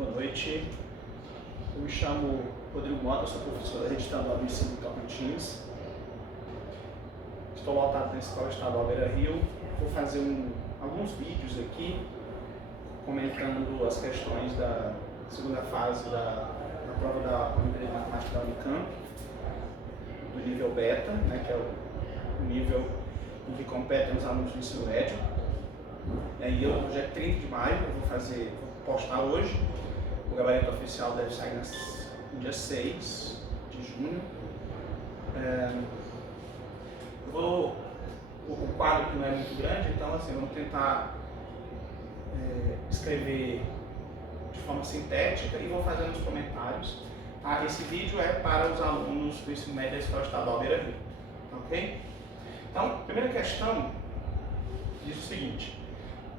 Boa noite. Eu me chamo Rodrigo Mota, sou professor da Rede Estadual do Ensino do Tocantins. Estou lotado na Escola Estadual Beira Rio. Vou fazer alguns vídeos aqui comentando as questões da segunda fase da prova da Olimpíada de Matemática da Unicamp, do nível beta, que é o nível em que competem os alunos do ensino médio. E aí, hoje é 30 de maio, eu vou postar hoje. O gabarito oficial deve sair no dia 6 de junho. O quadro que não é muito grande, então assim, vamos tentar escrever de forma sintética e vou fazendo os comentários. Esse vídeo é para os alunos do ensino médio da Escola Estadual Beira Rio, ok? Então, a primeira questão diz o seguinte: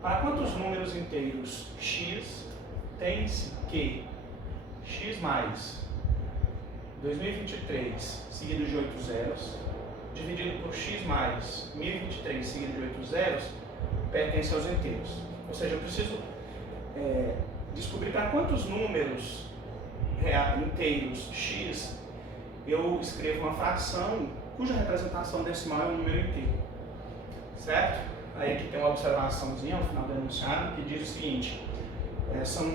para quantos números inteiros x tem-se que x mais 2023 seguido de 8 zeros dividido por x mais 1023 seguido de 8 zeros pertence aos inteiros. Ou seja, eu preciso descobrir para quantos números inteiros x eu escrevo uma fração cuja representação decimal é um número inteiro, certo? Aí aqui tem uma observaçãozinha ao final do enunciado que diz o seguinte: são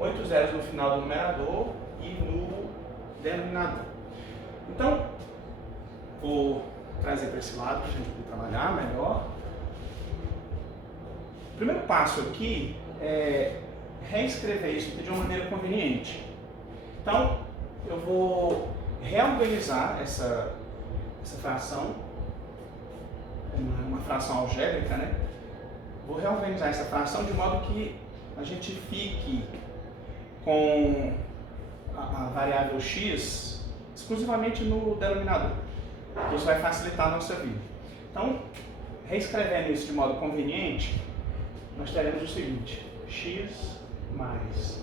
8 zeros no final do numerador e no denominador. Então, vou trazer para esse lado para a gente poder trabalhar melhor. O primeiro passo aqui é reescrever isso de uma maneira conveniente. Então, eu vou reorganizar essa fração, uma fração algébrica, Vou reorganizar essa fração de modo que a gente fique com a variável x exclusivamente no denominador. Isso vai facilitar a nossa vida. Então, reescrevendo isso de modo conveniente, nós teremos o seguinte: x mais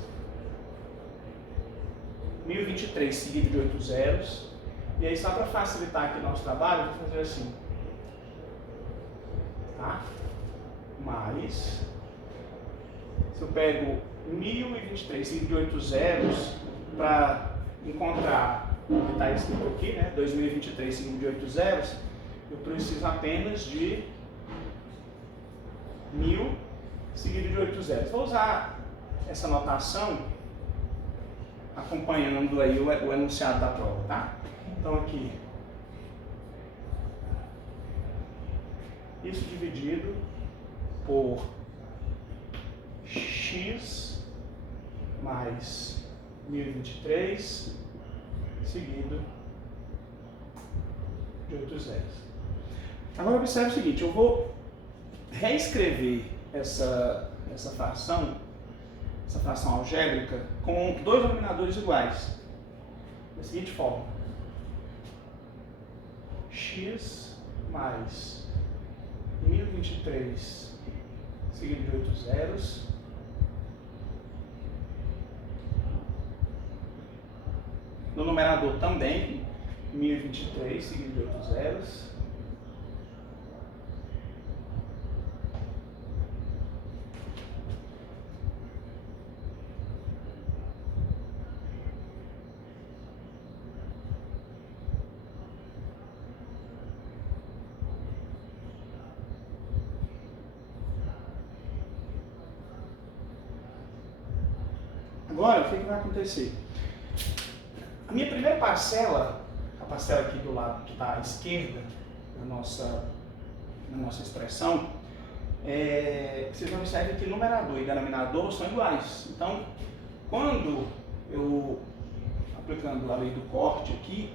1023 seguido de 8 zeros. E aí, só para facilitar aqui o nosso trabalho, eu vou fazer assim, tá? Mais, se eu pego 1023 seguido de 8 zeros, para encontrar o que está escrito aqui, 2023 seguido de 8 zeros, eu preciso apenas de 1000 seguido de 8 zeros. Vou usar essa notação acompanhando aí o enunciado da prova, tá? Então aqui, isso dividido por x mais 1023 seguido de 8 zeros. Agora observe o seguinte: eu vou reescrever essa fração algébrica com dois denominadores iguais, da seguinte forma: x mais 1023 seguido de 8 zeros no numerador também 1023 seguido de 8 zeros Agora, o que vai acontecer? A minha primeira parcela, a parcela aqui do lado que está à esquerda na nossa expressão, vocês observem que numerador e denominador são iguais. Então, quando eu, aplicando a lei do corte aqui,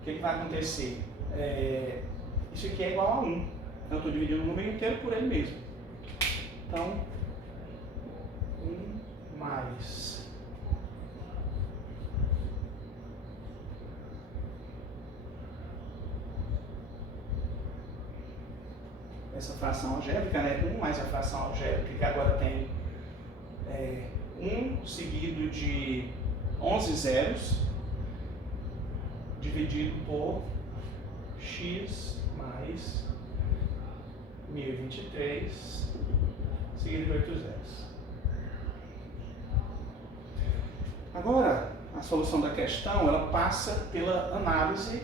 o que vai acontecer? Isso aqui é igual a 1. Então, eu estou dividindo o número inteiro por ele mesmo. Então, 1 mais essa fração algébrica, 1 mais a fração algébrica, que agora tem 1 seguido de 11 zeros, dividido por x mais 1023 seguido de 8 zeros. Agora, a solução da questão, ela passa pela análise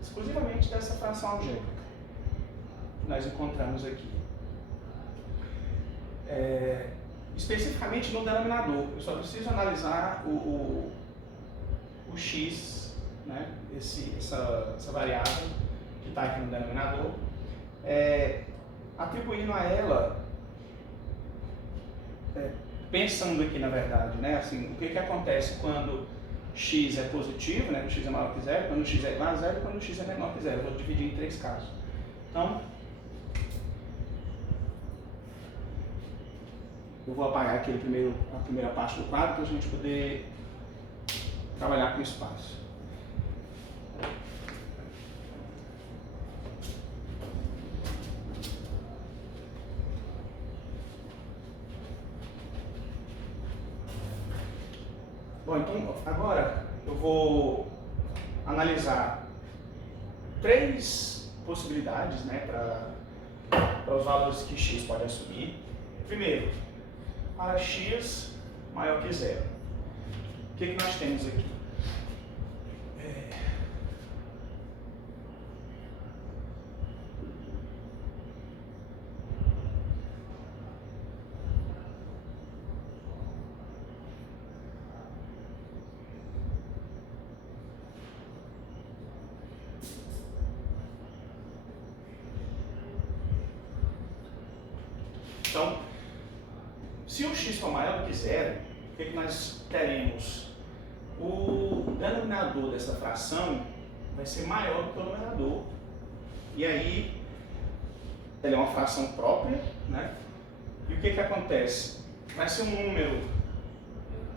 exclusivamente dessa fração algébrica que nós encontramos aqui. Especificamente no denominador, eu só preciso analisar o x, né, essa variável que está aqui no denominador, atribuindo a ela, pensando aqui na verdade, né, assim, o que acontece quando x é positivo, né, quando x é maior que zero, quando x é igual a zero e quando x é menor que zero. Eu vou dividir em 3 casos. Então, eu vou apagar aqui a primeira parte do quadro para a gente poder trabalhar com espaço. Bom, então agora eu vou analisar 3 possibilidades, né, para os valores que x pode assumir. Primeiro, para x maior que zero. O que nós temos aqui? Então, se o x for maior do que zero, o que nós teremos? O denominador dessa fração vai ser maior do que o numerador. E aí, ela é uma fração própria, né? E o que acontece? Vai ser um número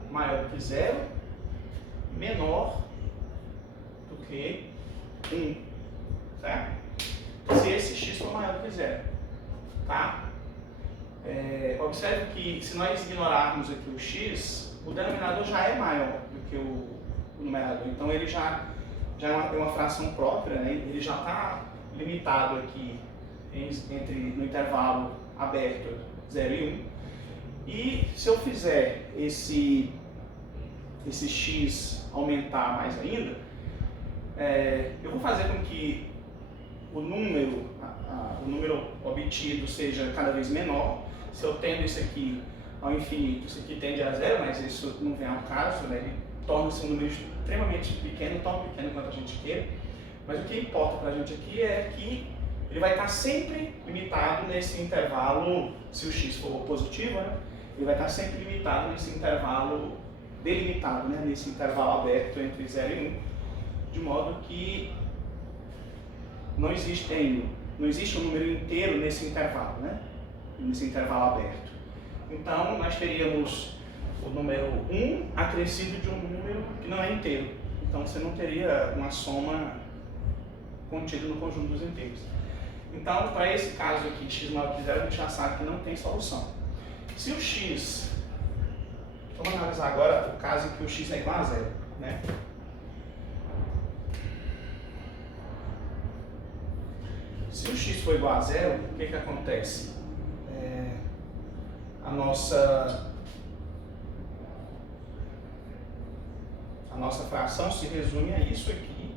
maior do que zero, menor do que 1, certo? Se esse x for maior do que zero, tá? Observe que se nós ignorarmos aqui o x, o denominador já é maior do que o numerador. Então ele já é uma fração própria, né? Ele já está limitado aqui no intervalo aberto 0 e 1. E se eu fizer esse x aumentar mais ainda, eu vou fazer com que o número obtido seja cada vez menor. Se eu tendo isso aqui ao infinito, isso aqui tende a zero, mas isso não vem ao caso, né? Ele torna-se um número extremamente pequeno, tão pequeno quanto a gente queira. Mas o que importa para a gente aqui é que ele vai estar sempre limitado nesse intervalo, se o x for positivo, né? Ele vai estar sempre limitado nesse intervalo delimitado, né? Nesse intervalo aberto entre 0 e 1, de modo que não existe um número inteiro nesse intervalo, né? Nesse intervalo aberto. Então, nós teríamos o número 1 acrescido de um número que não é inteiro. Então, você não teria uma soma contida no conjunto dos inteiros. Então, para esse caso aqui, x maior que zero, a gente já sabe que não tem solução. Se o x... Vamos analisar agora o caso em que o x é igual a zero, né? Se o x for igual a zero, o que acontece? A nossa fração se resume a isso aqui.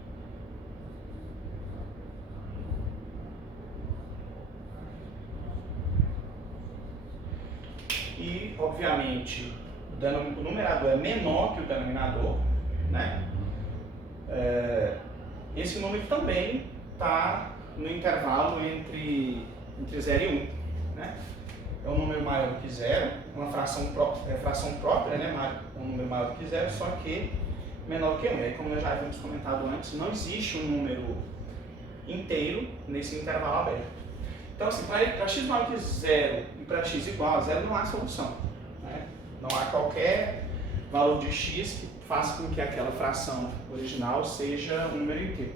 E, obviamente, o numerador é menor que o denominador, né? Esse número também está no intervalo entre 0 e 1, né? É um número maior do que zero, uma fração própria, né? Um número maior do que zero, só que menor que 1. E aí, como nós já havíamos comentado antes, não existe um número inteiro nesse intervalo aberto. Então, assim, para x maior que zero e para x igual a zero não há solução, né? Não há qualquer valor de x que faça com que aquela fração original seja um número inteiro.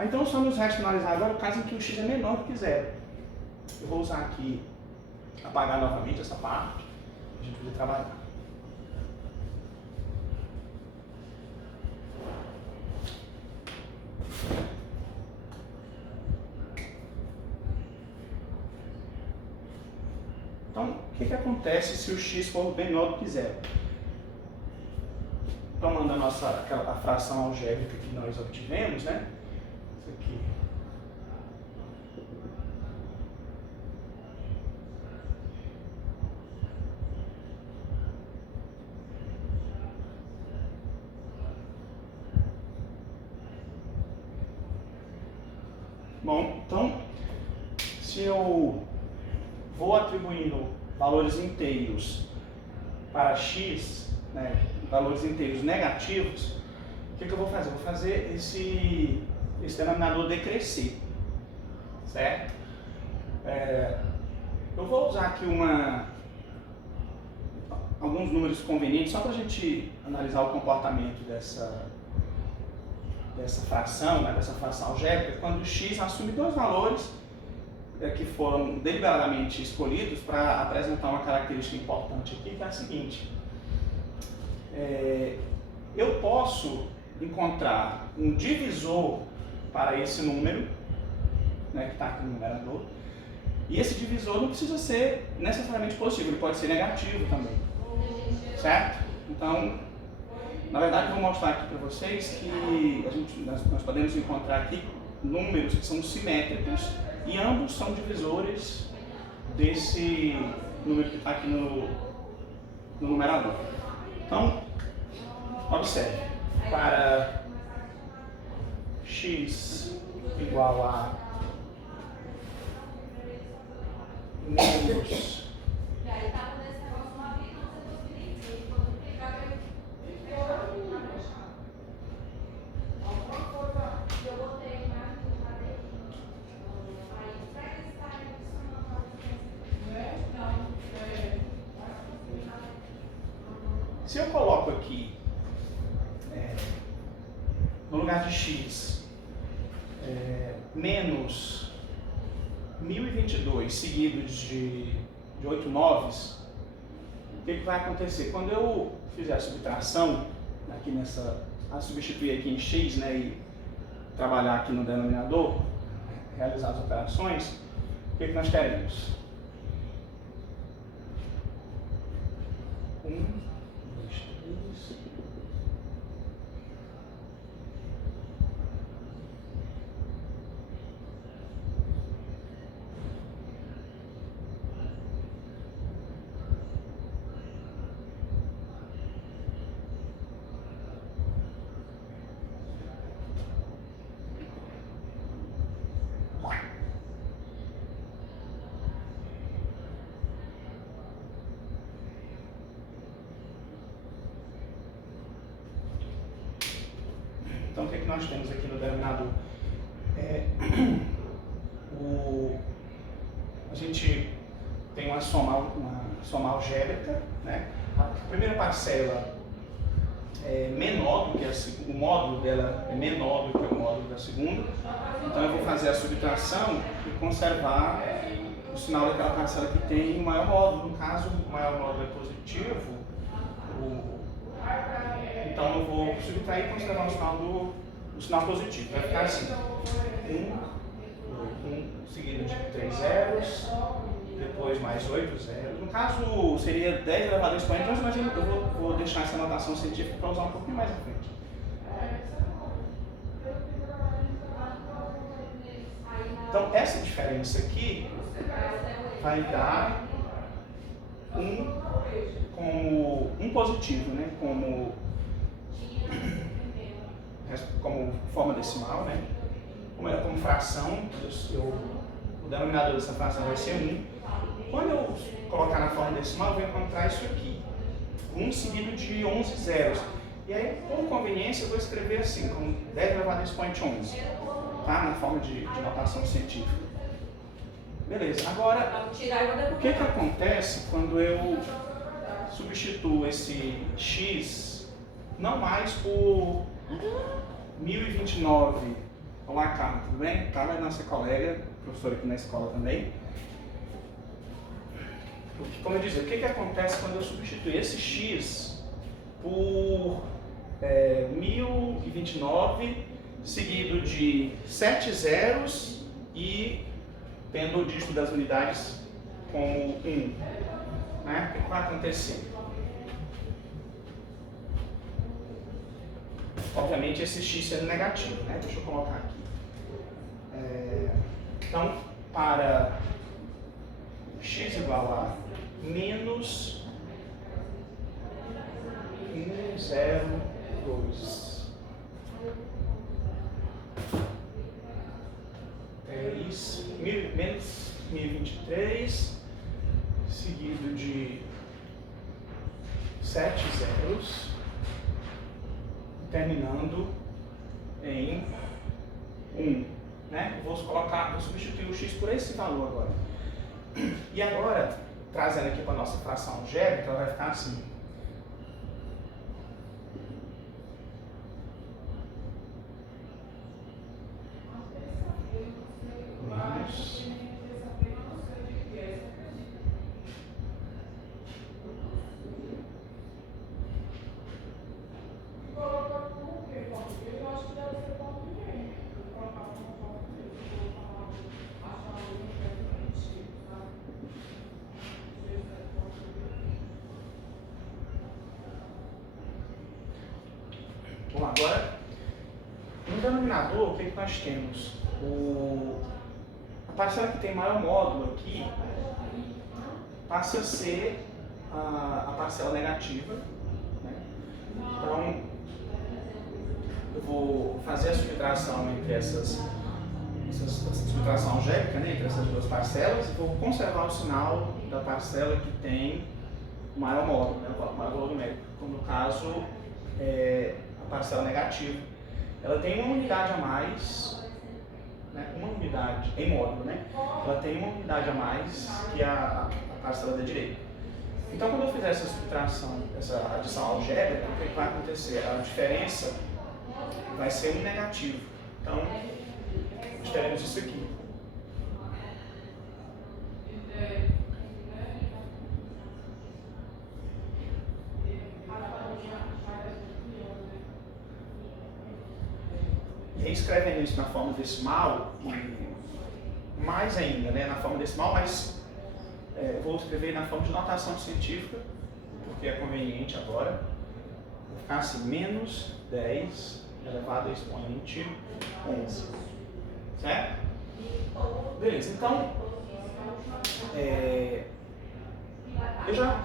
Então, só nos resta analisar agora o caso em que o x é menor do que zero. Eu vou usar aqui, apagar novamente essa parte, para a gente poder trabalhar. Então, o que acontece se o x for menor do que zero? tomando a fração algébrica que nós obtivemos, né? Isso aqui. Bom, então, se eu vou atribuindo valores inteiros para x, né, valores inteiros negativos, o que eu vou fazer? Eu vou fazer esse denominador decrescer, certo? Eu vou usar aqui alguns números convenientes só para a gente analisar o comportamento dessa fração, né, dessa fração algébrica, quando x assume dois valores que foram deliberadamente escolhidos para apresentar uma característica importante aqui, que é a seguinte. Eu posso encontrar um divisor para esse número, né, que está aqui no numerador, e esse divisor não precisa ser necessariamente positivo, ele pode ser negativo também, certo? Então, na verdade, eu vou mostrar aqui para vocês que nós podemos encontrar aqui números que são simétricos e ambos são divisores desse número que está aqui no numerador. Então, observe, para x igual a menos se eu coloco aqui, no lugar de x, menos 1022 seguidos de 8 noves, o que vai acontecer? Quando eu fizer a subtração, aqui substituir aqui em x, né, e trabalhar aqui no denominador, realizar as operações, o que nós queremos? 1, 2, 3... Então, o que nós temos aqui no denominador? A gente tem uma soma algébrica, né? A primeira parcela é menor do que o módulo dela é menor do que o módulo da segunda. Então, eu vou fazer a subtração e conservar o sinal daquela parcela que tem o maior módulo. No caso, o maior módulo é positivo. Então eu vou subtrair e considerar o sinal positivo. Vai ficar assim: 1 seguido de 3 zeros, depois mais 8 zeros. No caso seria 10 elevado a expoente, mas eu vou deixar essa notação científica para usar um pouquinho mais à frente. Então essa diferença aqui vai dar um positivo, né? Como forma decimal, né? Como fração, o denominador dessa fração vai ser 1. Quando eu colocar na forma decimal, eu vou encontrar isso aqui, 1 seguido de 11 zeros. E aí, por conveniência, eu vou escrever assim, como 10 elevado a expoente 11, tá? Na forma de notação científica. Beleza, agora, o que acontece quando eu substituo esse x não mais por 1029? Olá, Carla, tudo bem? Carla é nossa colega, professora aqui na escola também. Como eu disse, o que acontece quando eu substituo esse x por 1029 seguido de 7 zeros e tendo o dígito das unidades como 1? Né? O que vai acontecer? obviamente esse x sendo negativo, né? Deixa eu colocar aqui. Então, para x igual a menos 1,02. 3, menos 1023, seguido de 7 zeros, terminando em 1. Né? Vou substituir o x por esse valor agora. E agora, trazendo aqui para a nossa fração algébrica, ela vai ficar assim. Menos. Bom, agora, no denominador, o que nós temos? A parcela que tem maior módulo aqui passa a ser a parcela negativa. Né? Então, eu vou fazer a subtração entre essa subtração algébrica, né, entre essas duas parcelas, e vou conservar o sinal da parcela que tem o maior módulo, né, o maior valor numérico, como no caso a parcela negativa. Ela tem uma unidade a mais, né, uma unidade em módulo, né? Ela tem uma unidade a mais que a parcela da direita. Então, quando eu fizer essa subtração, essa adição algébrica, o que vai acontecer? A diferença vai ser um negativo. Então, nós teremos isso aqui. E aí, escrevendo isso na forma decimal, e mais ainda, né, na forma decimal, mas vou escrever na forma de notação científica, porque é conveniente agora. Vai ficar assim, menos 10 elevado a expoente 11. Certo? Beleza, então, eu já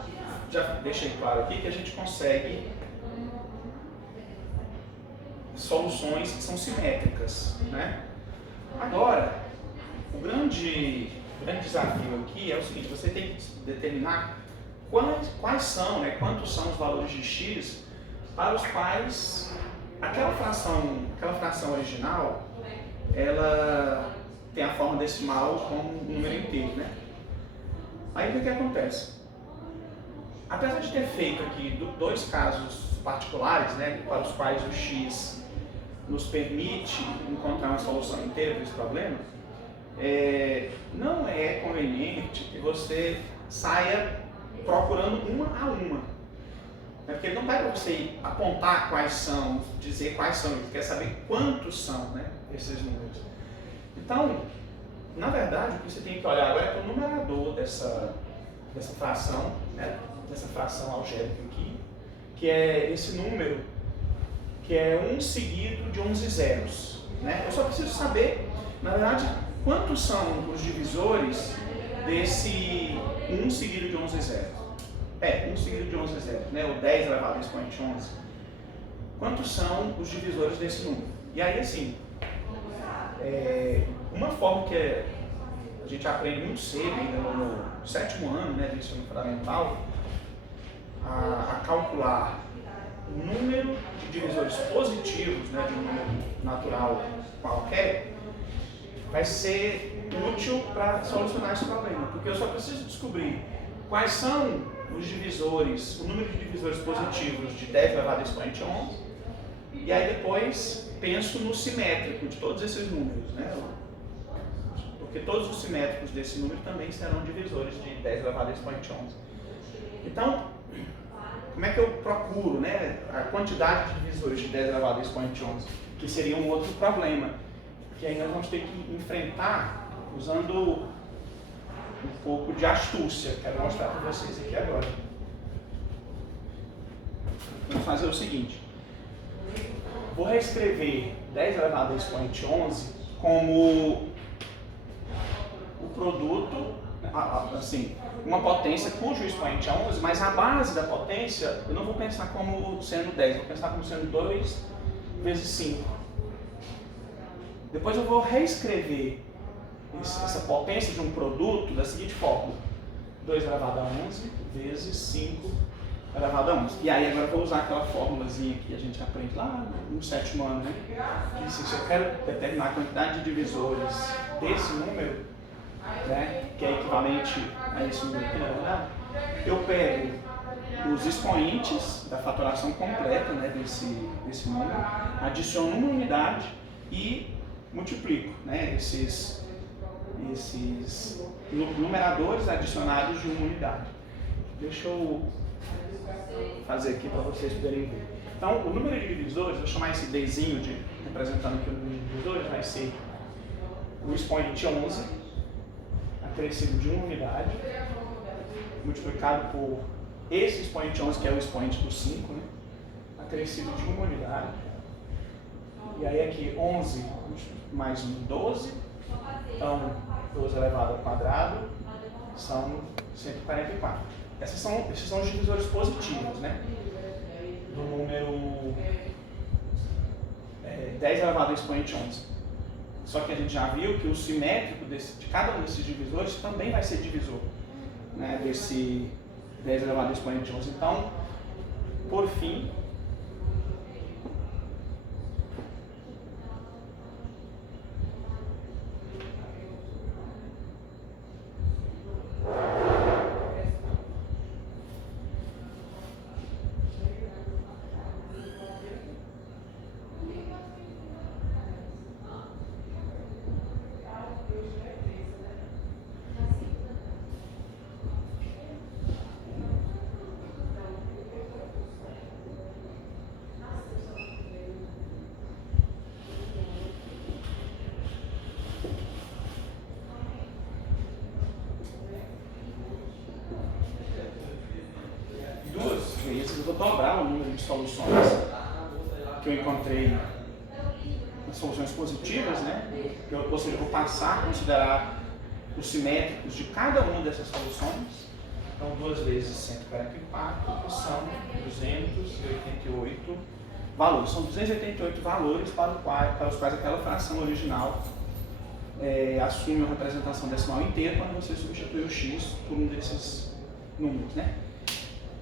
deixei claro aqui que a gente consegue soluções que são simétricas, né? Agora, o grande desafio aqui é o seguinte: você tem que determinar quais são, né, quantos são os valores de x para os quais aquela fração original, ela tem a forma decimal como um número inteiro, né? Aí o que acontece? Apesar de ter feito aqui dois casos particulares, né, para os quais o x nos permite encontrar uma solução inteira para esse problema, não é conveniente que você saia procurando uma a uma. Porque não vai para você apontar quais são, dizer quais são, ele quer saber quantos são, né, esses números. Então, na verdade, o que você tem que olhar agora é para o numerador dessa fração, né, dessa fração algébrica aqui, que é esse número, que é 1 seguido de 11 zeros. Né? Eu só preciso saber, na verdade, quantos são os divisores desse 1 seguido de 11 zeros. 1 seguido de 11 zeros, né? O 10 elevado a expoente 11. Quantos são os divisores desse número? E aí, assim, uma forma que a gente aprende muito cedo, ainda no 7º ano, né, do ensino fundamental, a calcular o número de divisores positivos, né, de um número natural qualquer, vai ser útil para solucionar esse problema, porque eu só preciso descobrir quais são os divisores, o número de divisores positivos de 10 elevado a expoente 11, e aí depois penso no simétrico de todos esses números, né? Porque todos os simétricos desse número também serão divisores de 10 elevado a expoente 11. Então, como é que eu procuro, né, a quantidade de divisores de 10 elevado a expoente 11? Que seria um outro problema, que aí nós vamos ter que enfrentar usando um pouco de astúcia. Quero mostrar para vocês aqui agora. Vamos fazer o seguinte. vou reescrever 10 elevado a expoente 11 como o produto, assim, uma potência cujo expoente é 11, mas a base da potência eu não vou pensar como sendo 10, vou pensar como sendo 2 vezes 5. Depois eu vou reescrever essa potência de um produto da seguinte fórmula: 2 elevado a 11 vezes 5 elevado a 11. E aí agora eu vou usar aquela fórmulazinha que a gente aprende lá no 7º ano, né? Que se eu quero determinar a quantidade de divisores desse número, né, que é equivalente a esse número aqui, na verdade, eu pego os expoentes da fatoração completa, né, desse número, adiciono uma unidade e multiplico, né, esses numeradores adicionados de uma unidade. Deixa eu fazer aqui para vocês poderem ver. Então, o número de divisores, vou chamar esse Dzinho representando aqui o número de divisores, vai ser o expoente 11, acrescido de uma unidade, multiplicado por esse expoente 11, que é o expoente do 5, né, acrescido de uma unidade. E aí aqui 11 mais 1, 12. Então, 12 elevado ao quadrado são 144. Esses são os divisores positivos, né? Do número 10 elevado ao expoente 11. Só que a gente já viu que o simétrico de cada um desses divisores também vai ser divisor, né, desse 10 elevado ao expoente 11. Então, por fim, eu vou dobrar o número de soluções que eu encontrei nas soluções positivas, né? Ou seja, eu vou passar a considerar os simétricos de cada uma dessas soluções. Então, 2 vezes 144 são 288 valores. São 288 valores para os quais aquela fração original assume uma representação decimal inteira quando você substitui o x por um desses números, né?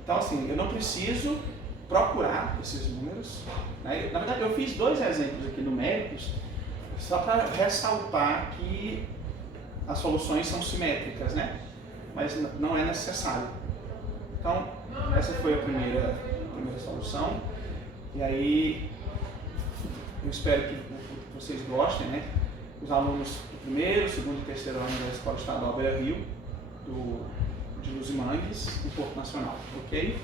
Então, assim, eu não preciso procurar esses números, né? Na verdade, eu fiz 2 exemplos aqui numéricos só para ressaltar que as soluções são simétricas, né? Mas não é necessário. Então, essa foi a primeira solução. E aí, eu espero que vocês gostem, né? Os alunos do 1º, 2º e 3º ano da Escola Estadual Beira Rio, de Luz e Mangues, em Porto Nacional, ok?